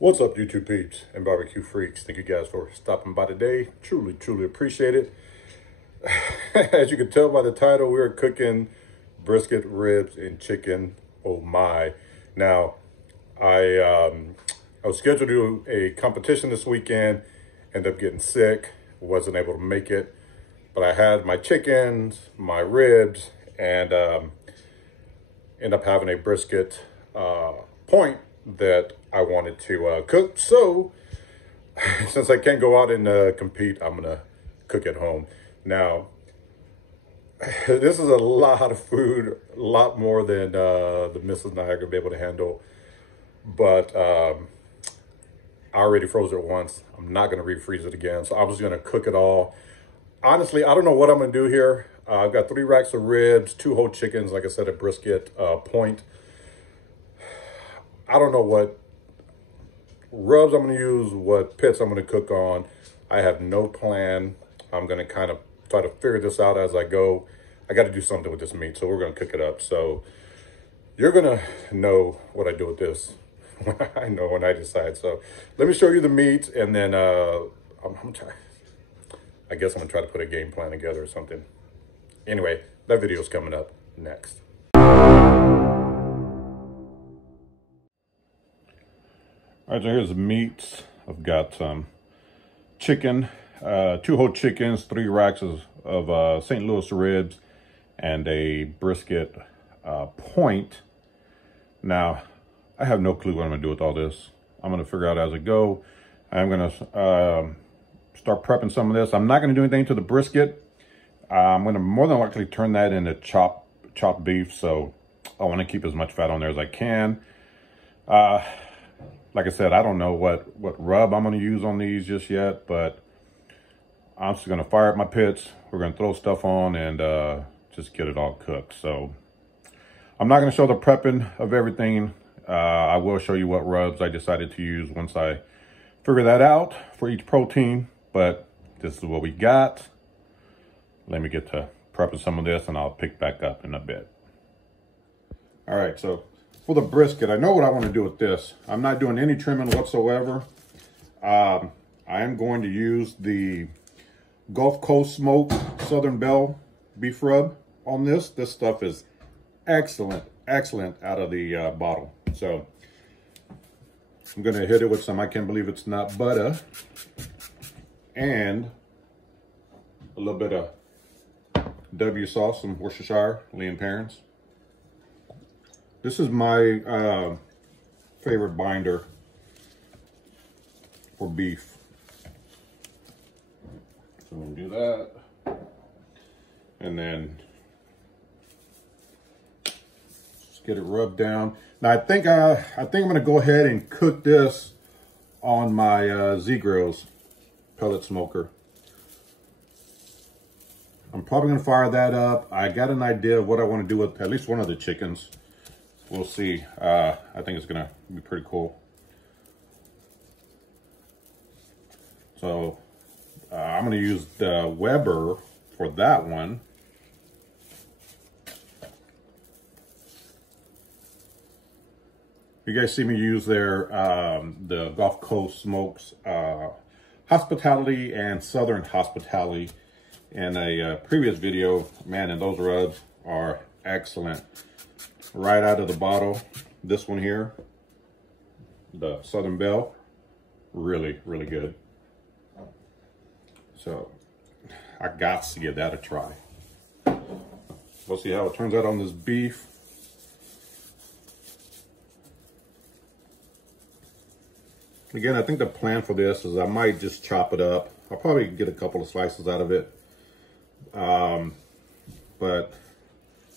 What's up, YouTube peeps and barbecue freaks? Thank you guys for stopping by today. Truly appreciate it. As you can tell by the title, we're cooking brisket, ribs, and chicken. Oh my. Now, I was scheduled to do a competition this weekend, ended up getting sick, wasn't able to make it. But I had my chickens, my ribs, and ended up having a brisket point that I wanted to cook. So since I can't go out and compete, I'm gonna cook at home. Now, this is a lot of food, a lot more than the Mrs. and I are gonna be able to handle. But I already froze it once. I'm not gonna refreeze it again. So I was gonna cook it all. Honestly, I don't know what I'm gonna do here. I've got 3 racks of ribs, 2 whole chickens, like I said, a brisket point. I don't know what rubs I'm going to use, what pits I'm going to cook on. I have no plan. I'm going to kind of try to figure this out as I go. I got to do something with this meat, so we're going to cook it up. So you're going to know what I do with this. I know when I decide. So let me show you the meat, and then I guess I'm going to try to put a game plan together or something. Anyway, that video is coming up next. All right, so here's the meats. I've got some chicken, 2 whole chickens, 3 racks of St. Louis ribs, and a brisket point. Now, I have no clue what I'm gonna do with all this. I'm gonna figure out as I go. I'm gonna start prepping some of this. I'm not gonna do anything to the brisket. I'm gonna more than likely turn that into chopped beef, so I wanna keep as much fat on there as I can. Like I said, I don't know what rub I'm going to use on these just yet, but I'm just going to fire up my pits. We're going to throw stuff on and just get it all cooked. So I'm not going to show the prepping of everything. I will show you what rubs I decided to use once I figure that out for each protein, but this is what we got. Let me get to prepping some of this and I'll pick back up in a bit. All right, so for the brisket, I know what I want to do with this. I'm not doing any trimming whatsoever. I am going to use the Gulf Coast Smoke Southern Belle beef rub on this. This stuff is excellent out of the bottle. So I'm going to hit it with some, I can't believe it's not butter, and a little bit of W sauce, some Worcestershire, Lea & Perrins. This is my favorite binder for beef. So I'm gonna do that, and then just get it rubbed down. Now I think I'm gonna go ahead and cook this on my Z-Grills pellet smoker. I'm probably gonna fire that up. I got an idea of what I want to do with at least one of the chickens. We'll see. I think it's gonna be pretty cool. So I'm gonna use the Weber for that one. You guys see me use the Gulf Coast Smokes Hospitality and Southern Hospitality in a previous video. Man, and those rubs are excellent. Right out of the bottle. This one here, the Southern Belle, really good. So I got to give that a try. We'll see how it turns out on this beef. Again, I think the plan for this is I might just chop it up. I'll probably get a couple of slices out of it, but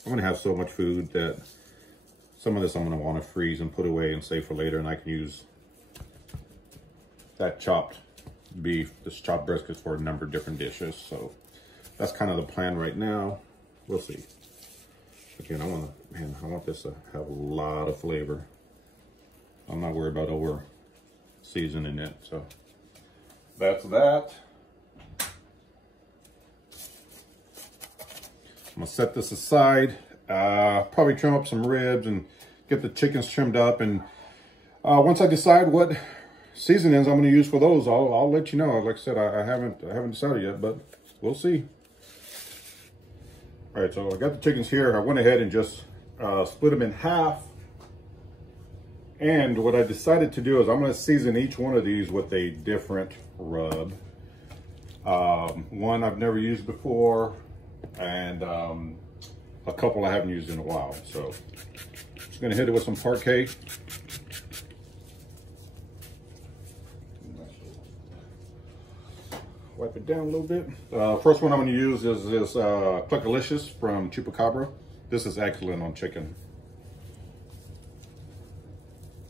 I'm gonna have so much food that some of this I'm going to want to freeze and put away and save for later, and I can use that chopped beef, this chopped brisket, for a number of different dishes. So that's kind of the plan right now. We'll see. Again, I want this to have a lot of flavor. I'm not worried about over seasoning it. So that's that. I'm going to set this aside. Probably trim up some ribs and get the chickens trimmed up. And once I decide what seasonings I'm going to use for those, I'll let you know. Like I said, I haven't decided yet, but we'll see. All right, so I got the chickens here. I went ahead and just split them in half. And what I decided to do is I'm going to season each one of these with a different rub. One I've never used before, and a couple I haven't used in a while. So just going to hit it with some parquet. Wipe it down a little bit. First one I'm going to use is this Cluckalicious from Chupacabra. This is excellent on chicken.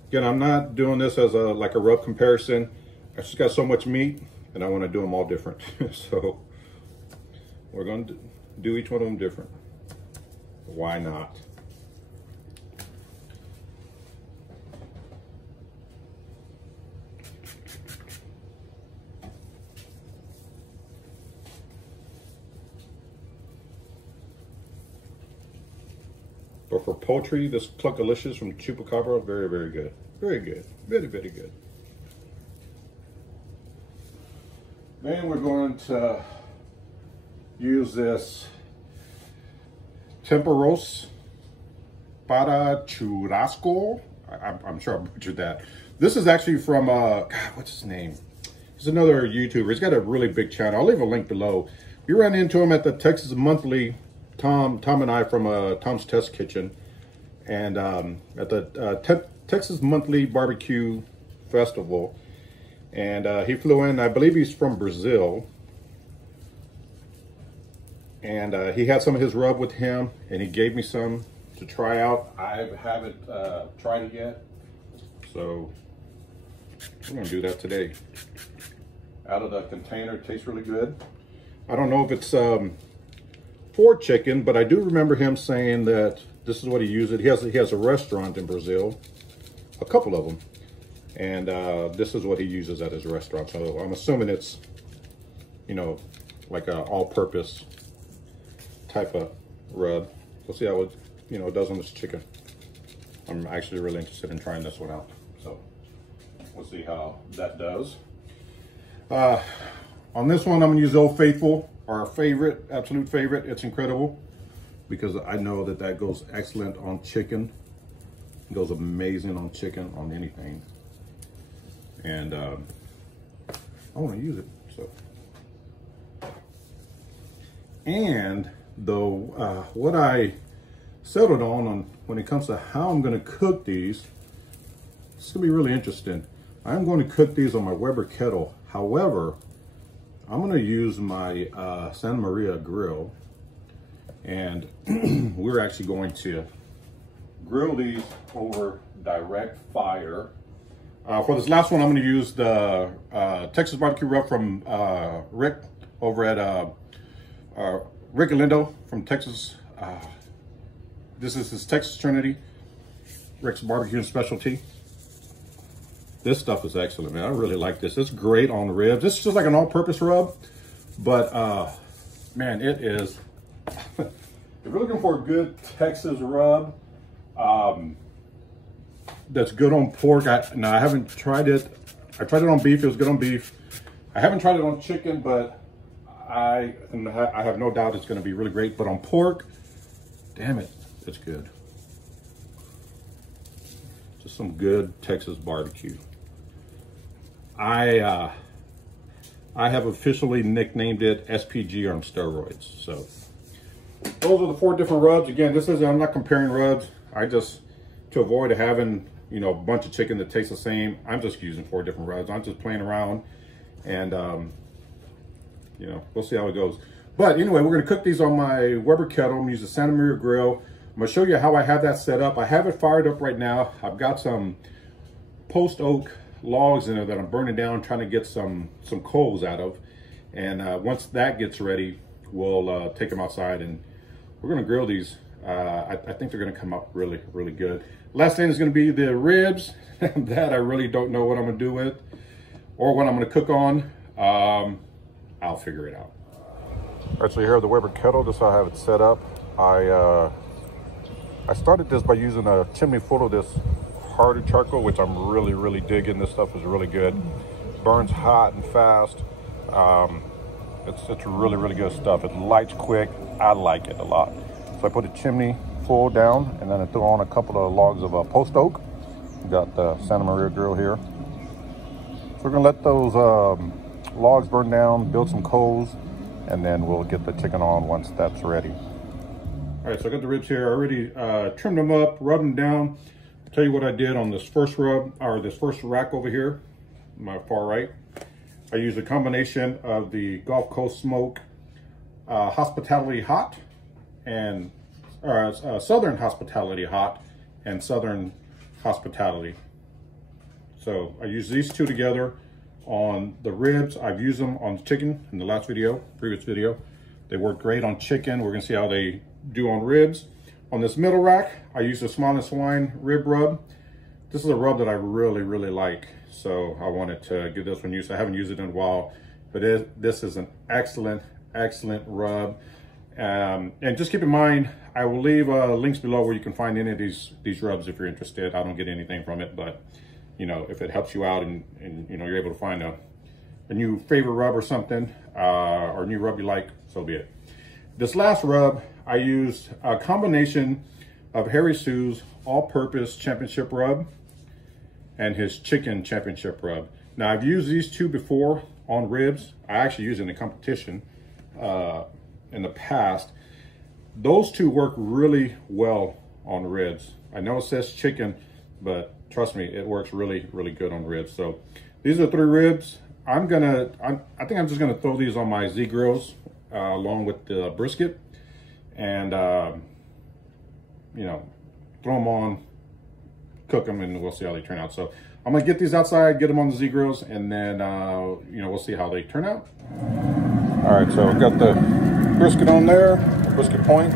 Again, I'm not doing this as like a rub comparison. I just got so much meat and I want to do them all different. So we're going to do each one of them different. Why not? But for poultry, this Cluckalicious from Chupacabra, very, very good. Very good. Very, very good. Then we're going to use this Temperos para Churrasco. I'm sure I butchered that. This is actually from, God, what's his name? He's another YouTuber. He's got a really big channel. I'll leave a link below. We ran into him at the Texas Monthly. Tom and I from Tom's Test Kitchen, and at the Texas Monthly Barbecue Festival, and he flew in. I believe he's from Brazil, and he had some of his rub with him, and he gave me some to try out. I haven't tried it yet, so I'm gonna do that today. Out of the container, it tastes really good. I don't know if it's for chicken, but I do remember him saying that this is what he uses. He has a restaurant in Brazil, a couple of them, and this is what he uses at his restaurant. So I'm assuming it's, you know, like a all-purpose type of rub. We'll see how it, you know, it does on this chicken. I'm actually really interested in trying this one out. So we'll see how that does. On this one, I'm gonna use Old Faithful. Our favorite, absolute favorite. It's incredible because I know that that goes excellent on chicken. It goes amazing on chicken, on anything. And I want to use it. So, and though what I settled on when it comes to how I'm going to cook these, it's going to be really interesting. I'm going to cook these on my Weber kettle. However, I'm going to use my Santa Maria grill, and we're actually going to grill these over direct fire. For this last one, I'm going to use the Texas barbecue rub from Ric over at Ric Galindo from Texas. This is his Texas Trinity, Ric's barbecue and specialty. This stuff is excellent, man. I really like this. It's great on ribs. This is just like an all-purpose rub, but man, it is. If you're looking for a good Texas rub, that's good on pork. Now I haven't tried it. I tried it on beef. It was good on beef. I haven't tried it on chicken, but I have no doubt it's going to be really great. But on pork, damn it, it's good. Just some good Texas barbecue. I have officially nicknamed it SPG on steroids. So those are the 4 different rubs. Again, I'm not comparing rubs. I just, to avoid having, you know, a bunch of chicken that tastes the same, I'm just using 4 different rubs. I'm just playing around, and you know, we'll see how it goes. But anyway, we're gonna cook these on my Weber kettle. I'm gonna use the Santa Maria grill. I'm gonna show you how I have that set up. I have it fired up right now. I've got some post oak logs in there that I'm burning down, trying to get some coals out of. And once that gets ready, we'll take them outside and we're gonna grill these. I think they're gonna come out really, really good. Last thing is gonna be the ribs. That I really don't know what I'm gonna do with or what I'm gonna cook on. I'll figure it out. All right, so here are the Weber kettle. This is how I have it set up. I started this by using a chimney full of this harder charcoal, which I'm really digging. This stuff is really good. Burns hot and fast. It's really good stuff. It lights quick. I like it a lot. So I put a chimney full down, and then I threw on a couple of logs of post oak. Got the Santa Maria grill here. So we're gonna let those logs burn down, build some coals, and then we'll get the chicken on once that's ready. All right, so I got the ribs here. I already trimmed them up, rubbed them down. I'll tell you what I did on this first rub, or this first rack over here, my far right. I used a combination of the Gulf Coast Smoke Hospitality Hot and Southern Hospitality Hot and Southern Hospitality. So I use these two together on the ribs. I've used them on the chicken in the last video, previous video. They work great on chicken. We're gonna see how they do on ribs. On this middle rack, I use the Swine rib rub. This is a rub that I really like. So I wanted to give this one use. I haven't used it in a while, but this is an excellent rub. And just keep in mind, I will leave links below where you can find any of these rubs if you're interested. I don't get anything from it, but you know, if it helps you out and you know, you're able to find a new favorite rub or something, or a new rub you like, so be it. This last rub, I used a combination of Harry Sue's all-purpose championship rub and his chicken championship rub. Now, I've used these two before on ribs. I actually used it in a competition in the past. Those two work really well on ribs. I know it says chicken, but trust me, it works really good on ribs. So these are 3 ribs. I think I'm just gonna throw these on my Z grills along with the brisket, and you know, throw them on, cook them, and we'll see how they turn out. So I'm gonna get these outside, get them on the Z grills, and then you know, we'll see how they turn out. All right, so we got the brisket on there, the brisket point.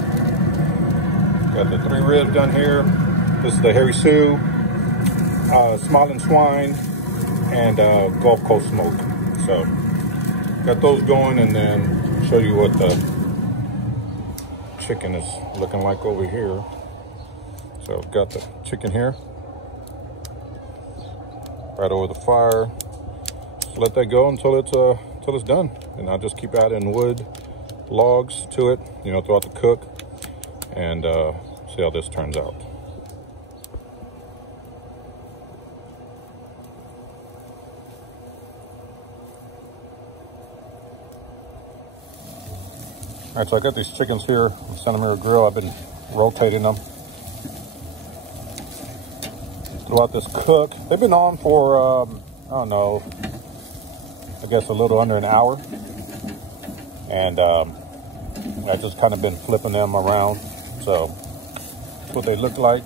Got the 3 ribs done here. This is the Harry Sue, Smiling Swine, and Gulf Coast Smoke. So got those going, and then show you what the chicken is looking like over here. So got the chicken here, right over the fire. Just let that go until it's done, and I'll just keep adding wood, logs to it, you know, throughout the cook, and see how this turns out. All right, so I got these chickens here on the Santa Maria grill. I've been rotating them throughout this cook. They've been on for, I don't know, I guess a little under an hour. And I just kind of been flipping them around. So that's what they look like.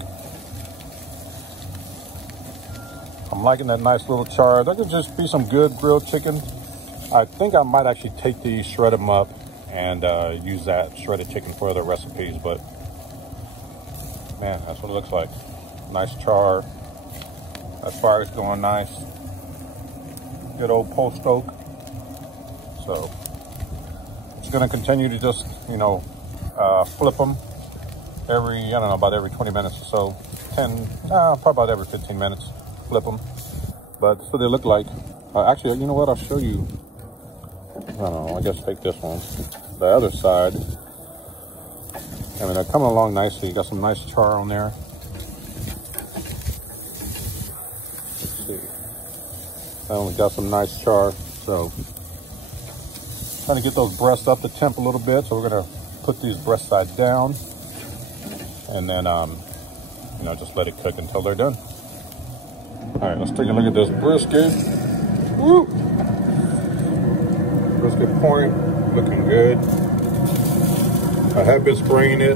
I'm liking that nice little char. That could just be some good grilled chicken. I think I might actually take these, shred them up, and use that shredded chicken for other recipes. But man, that's what it looks like. Nice char. That fire's going nice. Good old post oak. So it's gonna continue to just, you know, flip them every, I don't know, about every 20 minutes or so. Probably about every 15 minutes, flip them. But that's what they look like. Actually, you know what, I'll show you. I don't know, I guess take this one. The other side. I mean, they're coming along nicely. You got some nice char on there. Let's see. I only got some nice char. So, trying to get those breasts up to temp a little bit. So we're gonna put these breast side down, and then, you know, just let it cook until they're done. All right, let's take a look at this brisket. Woo! Brisket point, looking good. I have been spraying it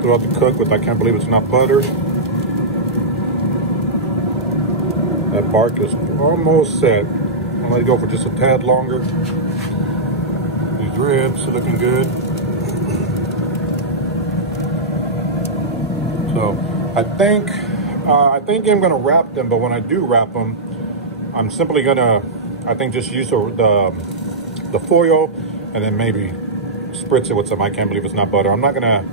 throughout the cook, but I can't believe it's not buttered. That bark is almost set. I'll let it go for just a tad longer. These ribs are looking good. So I think I'm gonna wrap them, but when I do wrap them, I'm simply gonna, I think, just use the foil and then maybe spritz it with some, I can't believe it's not butter. I'm not gonna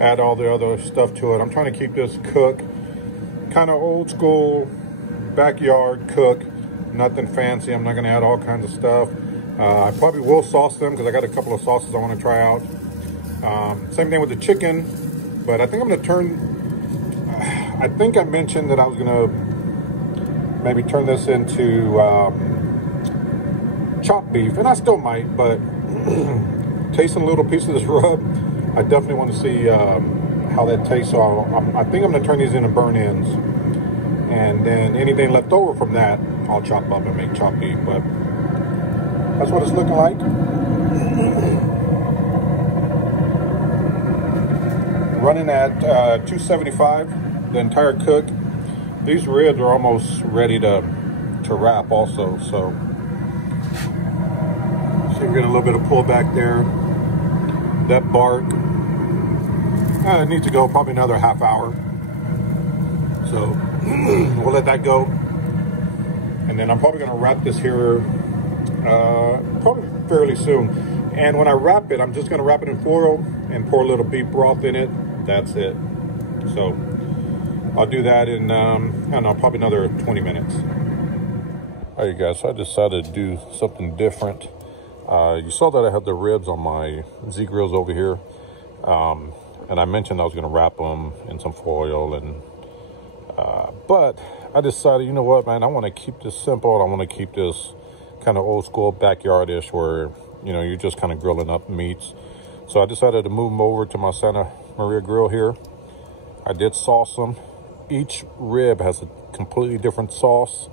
add all the other stuff to it. I'm trying to keep this cook kind of old school backyard cook, nothing fancy. I'm not going to add all kinds of stuff. I probably will sauce them because I got a couple of sauces I want to try out. Same thing with the chicken, but I think I'm going to turn, I think I mentioned that I was going to maybe turn this into chopped beef, and I still might, but tasting a little piece of this rub, I definitely want to see how that tastes. So I think I'm going to turn these into burnt ends, and then anything left over from that, I'll chop up and make chopped beef. But that's what it's looking like. Running at 275, the entire cook. These ribs are almost ready to wrap also, so you're getting a little bit of pullback there. That bark needs to go probably another half hour. So we'll let that go. And then I'm probably gonna wrap this here probably fairly soon. And when I wrap it, I'm just gonna wrap it in foil and pour a little beef broth in it. That's it. So I'll do that in, I don't know, probably another 20 minutes. All right, guys, so I decided to do something different. You saw that I had the ribs on my Z-Grills over here. And I mentioned I was going to wrap them in some foil. But I decided, you know what, man, I want to keep this simple. I want to keep this kind of old school backyardish where, you know, you're just kind of grilling up meats. So I decided to move them over to my Santa Maria grill here. I did sauce them. Each rib has a completely different sauce.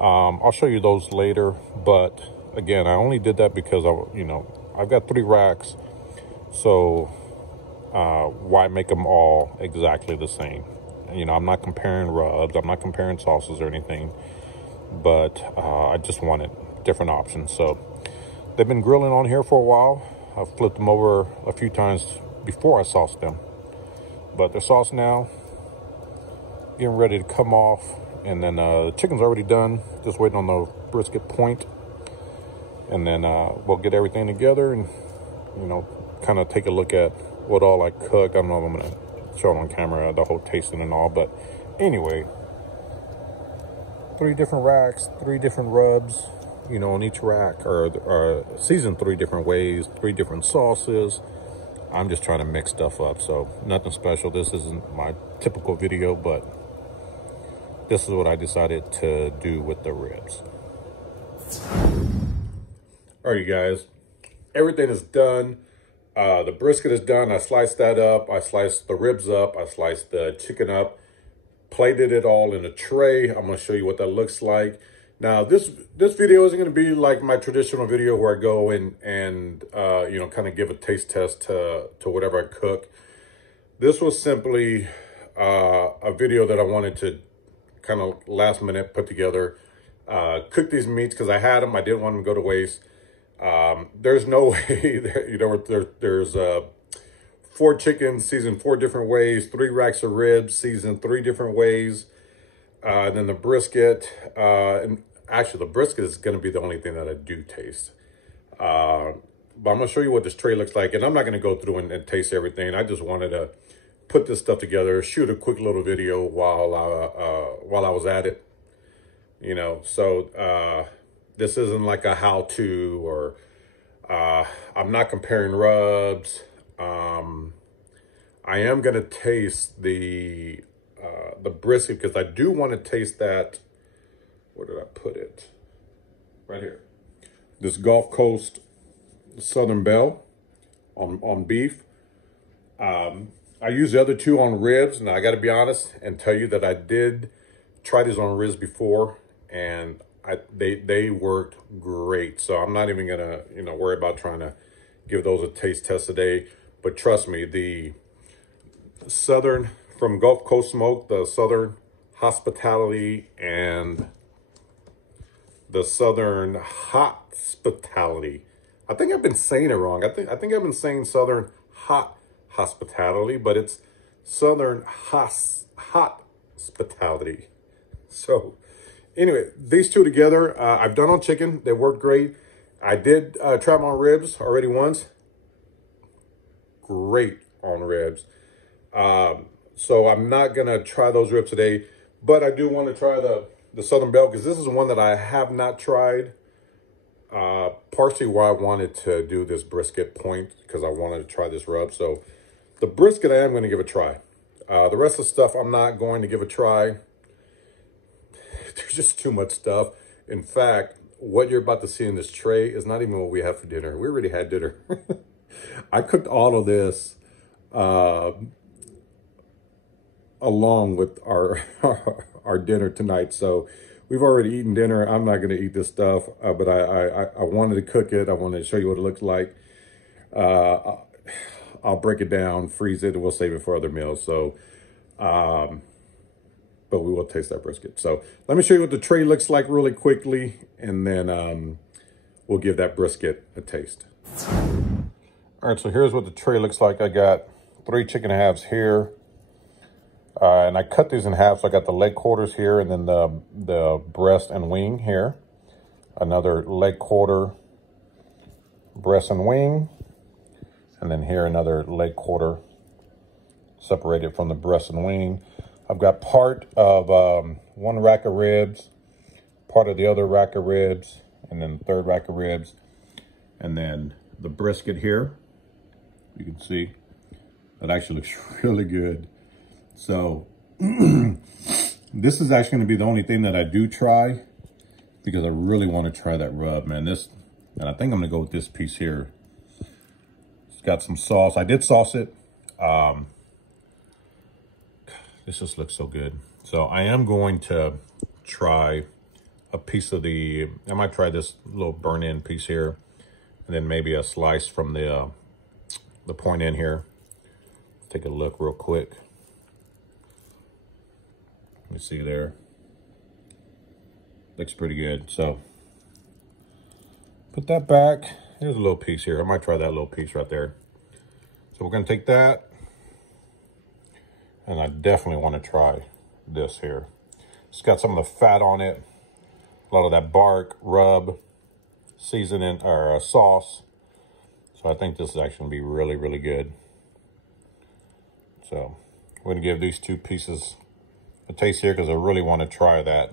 I'll show you those later, but again, I only did that because I've got 3 racks, so why make them all exactly the same? You know, I'm not comparing rubs, I'm not comparing sauces or anything, but I just wanted different options. So they've been grilling on here for a while. I've flipped them over a few times before I sauced them, but they're sauced now, getting ready to come off. And then the chicken's already done, just waiting on the brisket point. And then we'll get everything together and, you know, kind of take a look at what all I cook. I don't know if I'm going to show it on camera, the whole tasting and all. But anyway, 3 different racks, 3 different rubs, you know, on each rack. Or seasoned 3 different ways, 3 different sauces. I'm just trying to mix stuff up. So nothing special. This isn't my typical video, but this is what I decided to do with the ribs. All right, you guys, everything is done. The brisket is done. I sliced that up. I sliced the ribs up. I sliced the chicken up, plated it all in a tray. I'm going to show you what that looks like. Now, this video isn't going to be like my traditional video where I go and you know, kind of give a taste test to whatever I cook. This was simply a video that I wanted to kind of last minute put together, cook these meats because I had them. I didn't want them to go to waste. There's no way that, you know, there's 4 chickens seasoned 4 different ways, 3 racks of ribs seasoned 3 different ways, and then the brisket. And actually, the brisket is going to be the only thing that I do taste. But I'm going to show you what this tray looks like, and I'm not going to go through and taste everything. I just wanted to put this stuff together, shoot a quick little video while I was at it, you know. So this isn't like a how-to, or I'm not comparing rubs. I am gonna taste the brisket because I do want to taste that. Where did I put it? Right here. This Gulf Coast Southern Belle on beef. I used the other 2 on ribs, and I got to be honest and tell you that I did try these on ribs before, and they worked great. So I'm not even gonna, you know, worry about trying to give those a taste test today. But trust me, the Southern from Gulf Coast Smoke, the Southern Hospitality, and the Southern Hospitality. I think I've been saying it wrong. I think I've been saying Southern Hot Hospitality, but it's Southern Hospitality. So anyway, these 2 together, I've done on chicken. They worked great. I did try them on ribs already once. Great on ribs. So I'm not going to try those ribs today, but I do want to try the Southern Belle because this is one that I have not tried. Partially why I wanted to do this brisket point because I wanted to try this rub. So the brisket I am going to give a try. The rest of the stuff I'm not going to give a try. There's just too much stuff. In fact, what you're about to see in this tray is not even what we have for dinner. We already had dinner. I cooked all of this along with our our dinner tonight. So we've already eaten dinner. I'm not going to eat this stuff, but I wanted to cook it. I wanted to show you what it looks like. I'll break it down, freeze it, and we'll save it for other meals. So, but we will taste that brisket. So let me show you what the tray looks like really quickly, and then we'll give that brisket a taste. All right, so here's what the tray looks like. I got 3 chicken halves here. And I cut these in half, so I got the leg quarters here, and then the breast and wing here. Another leg quarter, breast and wing. And then here, another leg quarter separated from the breast and wing. I've got part of one rack of ribs, part of the other rack of ribs, and then the third rack of ribs. And then the brisket here, you can see, that actually looks really good. So this is actually going to be the only thing that I do try because I really want to try that rub, man. And I think I'm going to go with this piece here. It's got some sauce. I did sauce it. This just looks so good. So I am going to try a piece of I might try this little burn-in piece here, and then maybe a slice from the point in here. Take a look real quick. You see there, looks pretty good. So put that back. Here's a little piece here. I might try that little piece right there. So we're gonna take that, and I definitely want to try this here. It's got some of the fat on it, a lot of that bark, rub, seasoning, or sauce. So I think this is actually gonna be really, really good. So we're gonna give these 2 pieces a taste here because I really want to try that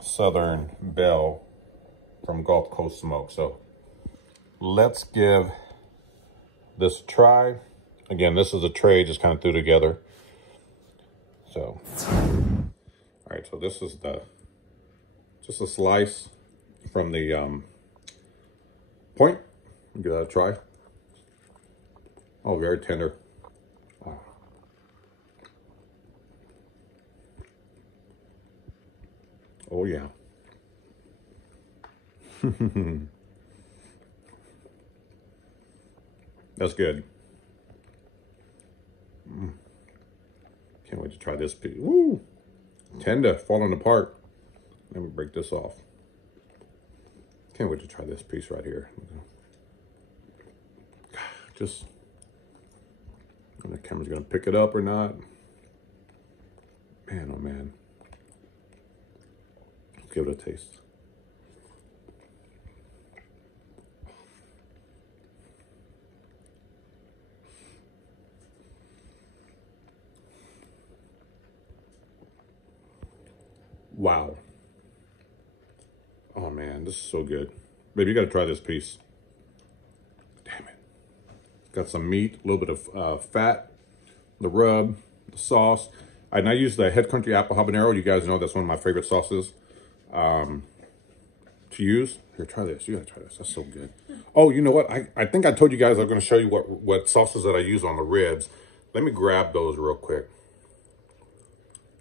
Southern Belle from Gulf Coast Smoke. So let's give this a try. Again, this is a tray just kind of threw together. So, all right, so this is just a slice from the point. Give that a try. Oh, very tender. Oh, yeah. That's good. Can't wait to try this piece. Woo! Tender, falling apart. Let me break this off. Can't wait to try this piece right here. Just, I don't know if the camera's gonna pick it up or not. Man, oh man. Give it a taste. Wow. Oh man, this is so good. Baby, you gotta try this piece. Damn it. Got some meat, a little bit of fat, the rub, the sauce. And I use the Head Country Apple Habanero. You guys know that's one of my favorite sauces to use. Here, try this. You gotta try this. That's so good. Oh, you know what? I think I told you guys I'm gonna show you what sauces that I use on the ribs. Let me grab those real quick.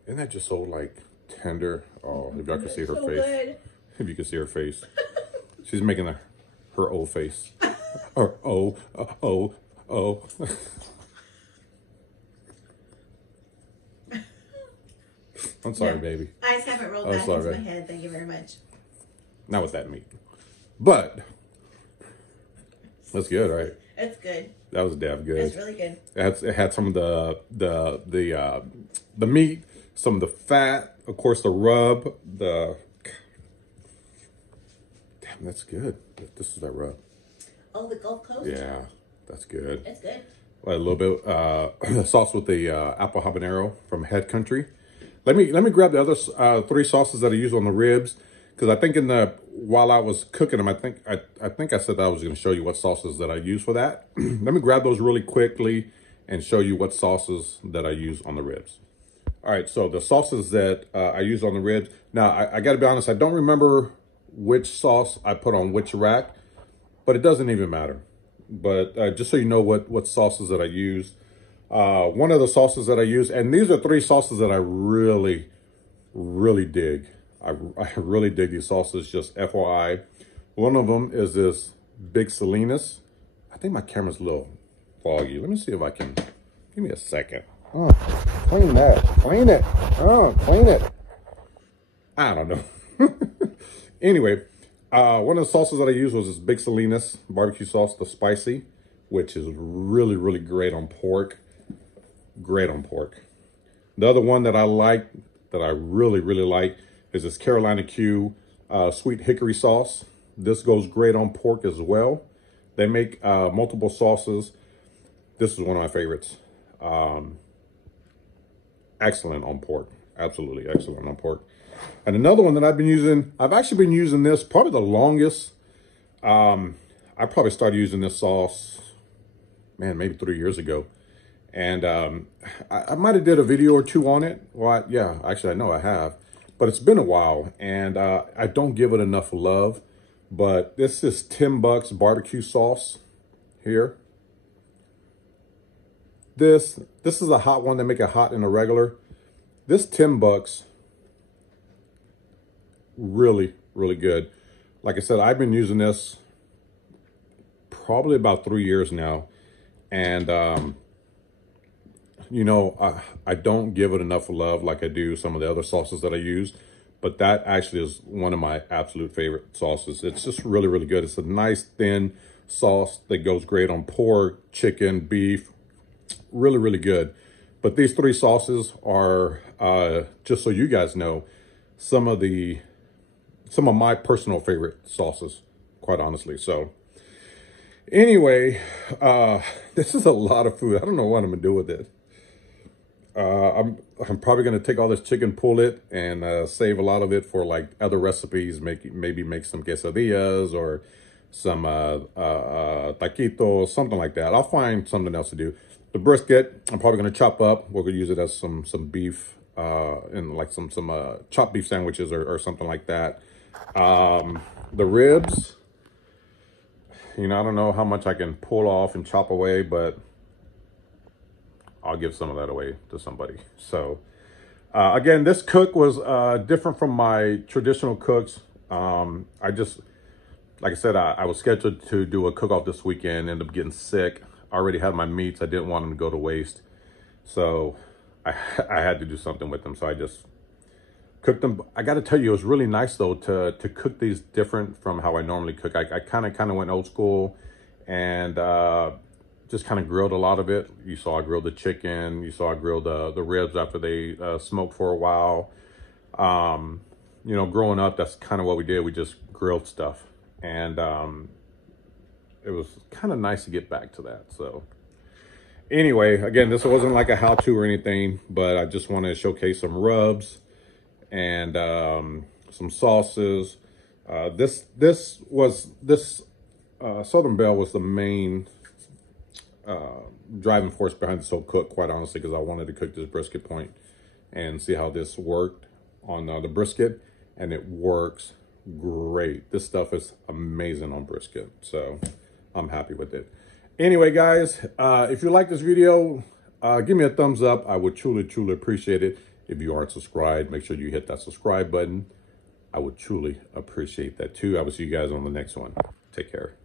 Isn't that just so like tender? Oh, if y'all can see her face. Good. If you can see her face. She's making her old face. Or oh. I'm sorry, baby. I just haven't rolled back into my head. Thank you very much. Not with that meat. But that's good, right? It's good. That was damn good. It's really good. It had some of the meat, some of the fat, of course the rub, damn, that's good. This is that rub. Oh, the Gulf Coast? Yeah, that's good. It's good. a little bit sauce with the apple habanero from Head Country. Let me grab the other 3 sauces that I use on the ribs, because I think while I was cooking them, I think I said that I was going to show you what sauces that I use for that. Let me grab those really quickly and show you what sauces that I use on the ribs. All right, so the sauces that I use on the ribs. Now, I got to be honest, I don't remember which sauce I put on which rack, but it doesn't even matter. But just so you know what sauces that I use. One of the sauces that I use, and these are 3 sauces that I really, really dig. I really dig these sauces, just FYI. One of them is this big Salinas. I think my camera's a little foggy. Let me see if I can, give me a second. Oh, clean that, clean it, oh, clean it. I don't know. Anyway, one of the sauces that I used was this big Salinas barbecue sauce, the spicy, which is really, really great on pork. Great on pork. The other one that I like, that I really, really like, is this Carolina Q sweet hickory sauce. This goes great on pork as well. They make multiple sauces. This is one of my favorites. Excellent on pork. Absolutely excellent on pork. And another one that I've been using, I've actually been using this probably the longest. I probably started using this sauce, man, maybe 3 years ago. And I might have did a video or 2 on it. Well, yeah, actually, I know I have. But it's been a while, and I don't give it enough love. But this is Bucks BBQ Sauce here. This is a hot one. They make it hot in a regular. This Bucks, really, really good. Like I said, I've been using this probably about 3 years now. And, you know, I don't give it enough love like I do some of the other sauces that I use. But that actually is one of my absolute favorite sauces. It's just really, really good. It's a nice, thin sauce that goes great on pork, chicken, beef. Really, really good. But these 3 sauces are, just so you guys know, some of my personal favorite sauces, quite honestly. So anyway, this is a lot of food. I don't know what I'm gonna do with it. I'm probably gonna take all this chicken, pull it, and save a lot of it for like other recipes. Maybe make some quesadillas or some taquitos, something like that. I'll find something else to do. The brisket, I'm probably gonna chop up. We're gonna use it as some beef, and like some chopped beef sandwiches or something like that. The ribs, you know, I don't know how much I can pull off and chop away, but I'll give some of that away to somebody. So again, this cook was different from my traditional cooks. I just, like I said, I was scheduled to do a cook-off this weekend, ended up getting sick. I already had my meats. I didn't want them to go to waste. So I had to do something with them. So I just cooked them. I got to tell you, it was really nice though to cook these different from how I normally cook. I kind of went old school and just kind of grilled a lot of it. You saw I grilled the chicken. You saw I grilled the ribs after they smoked for a while. You know, growing up, that's kind of what we did. We just grilled stuff. And it was kind of nice to get back to that. So anyway, again, this wasn't like a how-to or anything, but I just wanted to showcase some rubs and some sauces. This Southern Belle was the main driving force behind this whole cook, quite honestly, because I wanted to cook this brisket point and see how this worked on the brisket, and it works great. This stuff is amazing on brisket, so I'm happy with it. Anyway, guys, if you like this video, give me a thumbs up. I would truly, truly appreciate it. If you aren't subscribed, make sure you hit that subscribe button. I would truly appreciate that too. I will see you guys on the next one. Take care.